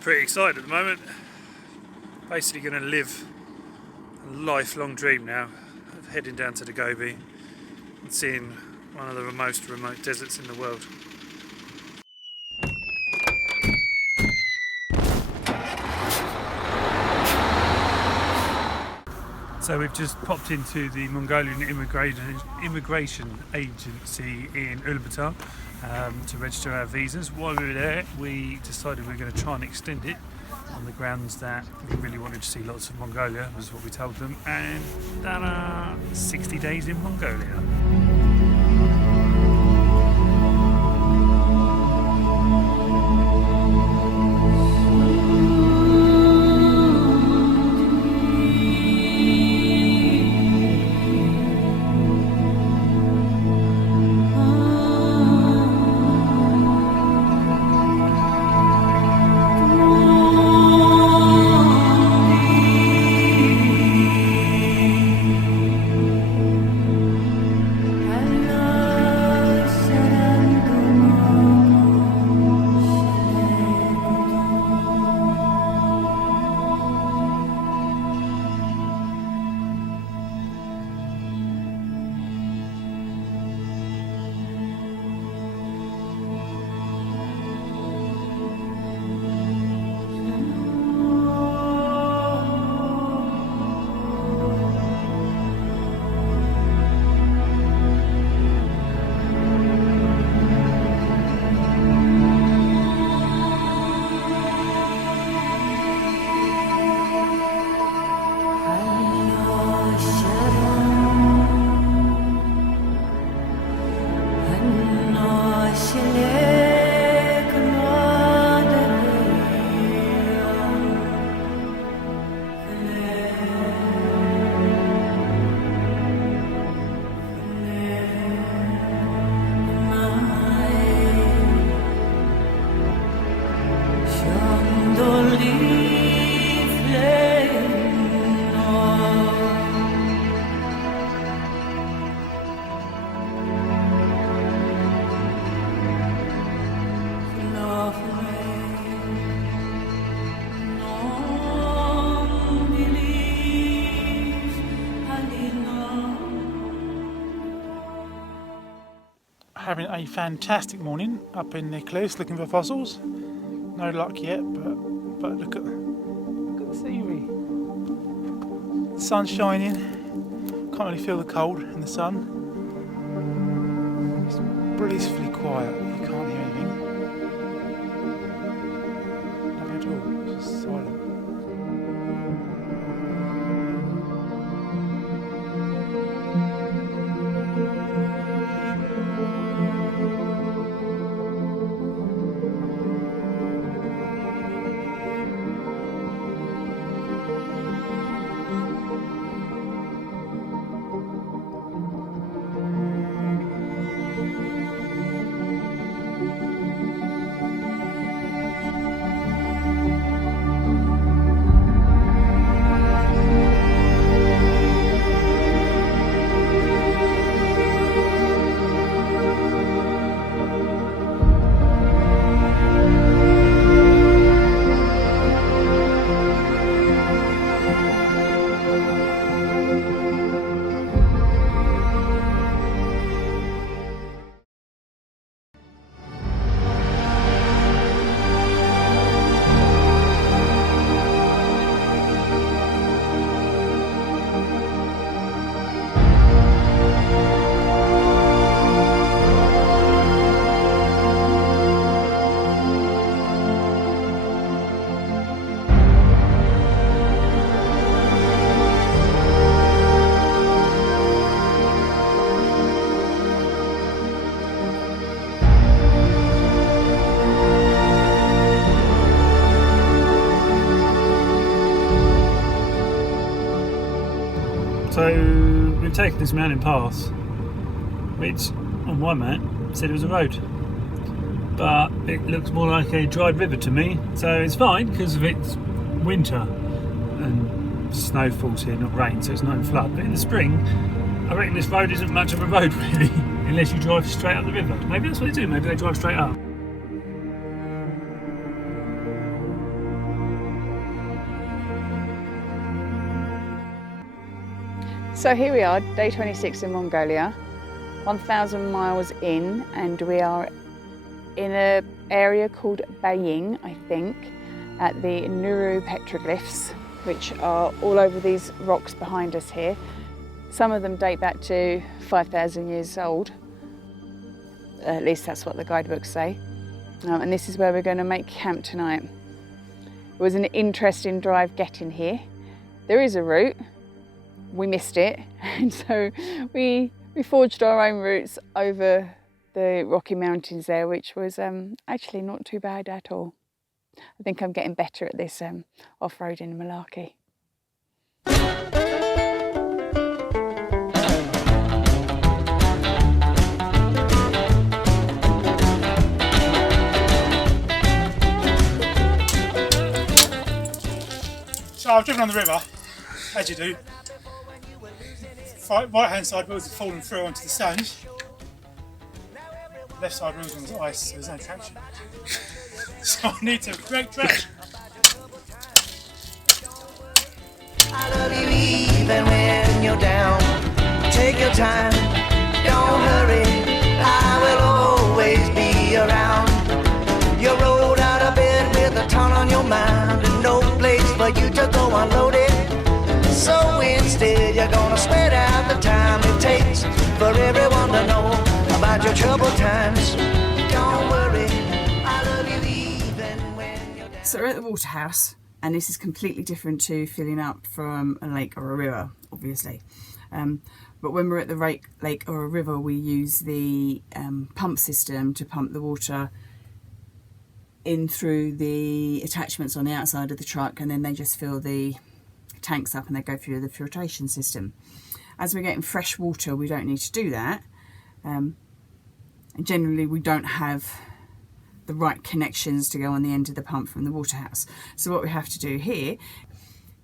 pretty excited at the moment. Basically going to live a lifelong dream now of heading down to the Gobi and seeing one of the most remote deserts in the world. So we've just popped into the Mongolian immigration agency in Ulaanbaatar to register our visas. While we were there, we decided we were going to try and extend it on the grounds that we really wanted to see lots of Mongolia, was what we told them, and that are 60 days in Mongolia. Having a fantastic morning up in the cliffs looking for fossils. No luck yet, but look at the scenery. The sun's shining. Can't really feel the cold in the sun. It's blissfully quiet. You can't hear anything. Nothing at all. It's just silent. So we've taken this mountain pass, which on one map said it was a road, but it looks more like a dried river to me. So it's fine because of it's winter and snow falls here, not rain, so it's not in flood. But in the spring, I reckon this road isn't much of a road really, unless you drive straight up the river. Maybe that's what they do. Maybe they drive straight up. So here we are, day 26 in Mongolia, 1,000 miles in, and we are in an area called Baying, I think, at the Nuru Petroglyphs, which are all over these rocks behind us here. Some of them date back to 5,000 years old. At least that's what the guidebooks say. And this is where we're going to make camp tonight. It was an interesting drive getting here. There is a route. We missed it, and so we forged our own routes over the Rocky Mountains there, which was actually not too bad at all. I think I'm getting better at this off-roading malarkey. So I've driven on the river, as you do. Right hand side wheels have fallen through onto the sand. Left side wheels on the ice, so there's no traction. So I need to brake traction. I love you even when you're down. Take your time, don't hurry. I will always be around. You rolled out of bed with a ton on your mind and no place for you to go unloaded. So instead you're gonna spread out the time it takes for everyone to know about your troubled times. Don't worry, I love you even when you're down. So we're at the water house, and this is completely different to filling up from a lake or a river, obviously. But when we're at the lake or a river, we use the pump system to pump the water in through the attachments on the outside of the truck, and then they just fill the tanks up and they go through the filtration system. As we're getting fresh water, we don't need to do that, and generally we don't have the right connections to go on the end of the pump from the water house. So what we have to do here,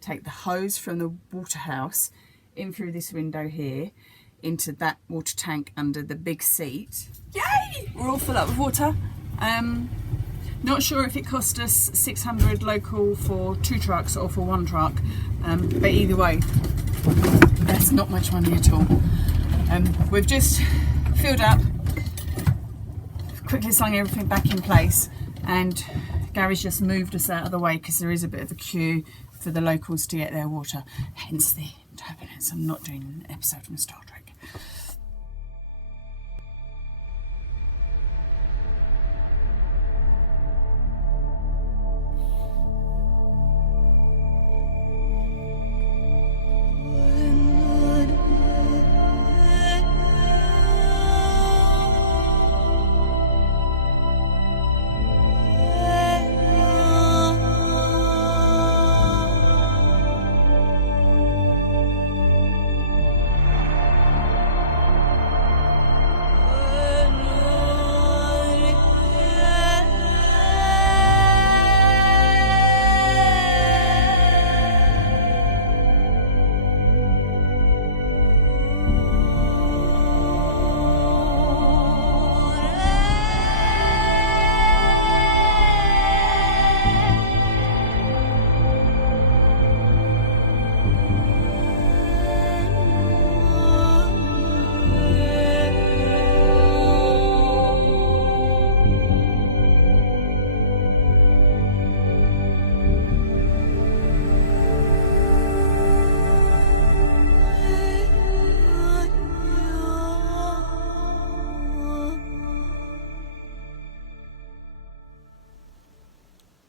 take the hose from the water house in through this window here into that water tank under the big seat. Yay! We're all full up with water. Not sure if it cost us 600 local for 2 trucks or for 1 truck, but either way, that's not much money at all. We've just filled up, quickly slung everything back in place, and Gary's just moved us out of the way because there is a bit of a queue for the locals to get their water, hence the turbulence. I'm not doing an episode from Star Trek.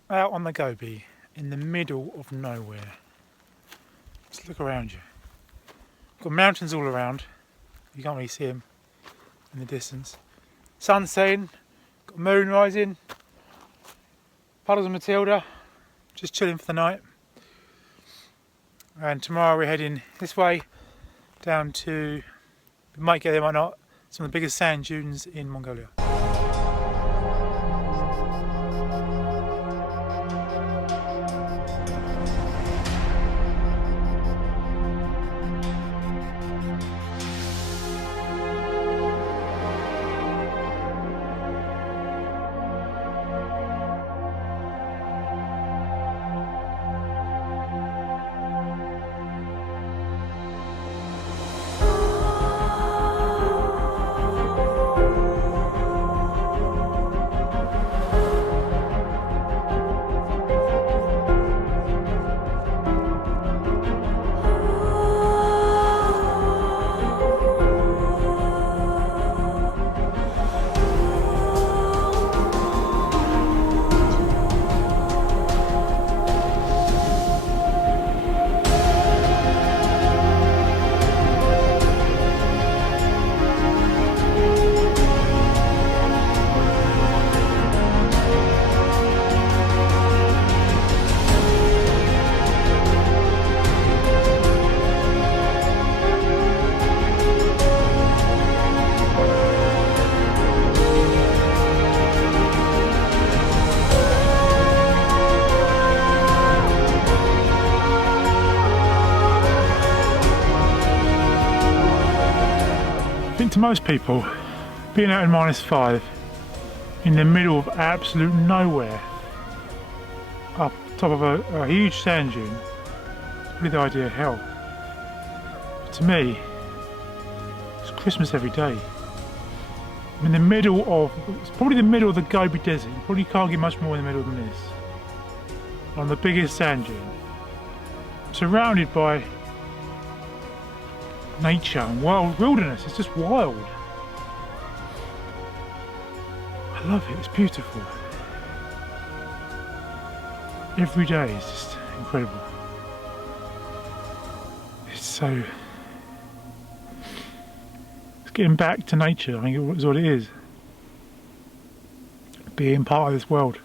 Out on the Gobi, in the middle of nowhere. Just look around you. Got mountains all around. You can't really see them in the distance. Sun setting, got moon rising. Puddles of Matilda, just chilling for the night. And tomorrow we're heading this way down to, we might get there, might not, some of the biggest sand dunes in Mongolia. think to most people, being out in -5 in the middle of absolute nowhere, up top of a huge sand dune, is really the idea of hell. But to me, it's Christmas every day. I'm in the middle of, it's probably the middle of the Gobi Desert. You probably can't get much more in the middle than this. On the biggest sand dune. Surrounded by nature and wild wilderness. It's just wild. I love it, it's beautiful. Every day is just incredible. It's so... It's getting back to nature, I think it's what it is. Being part of this world.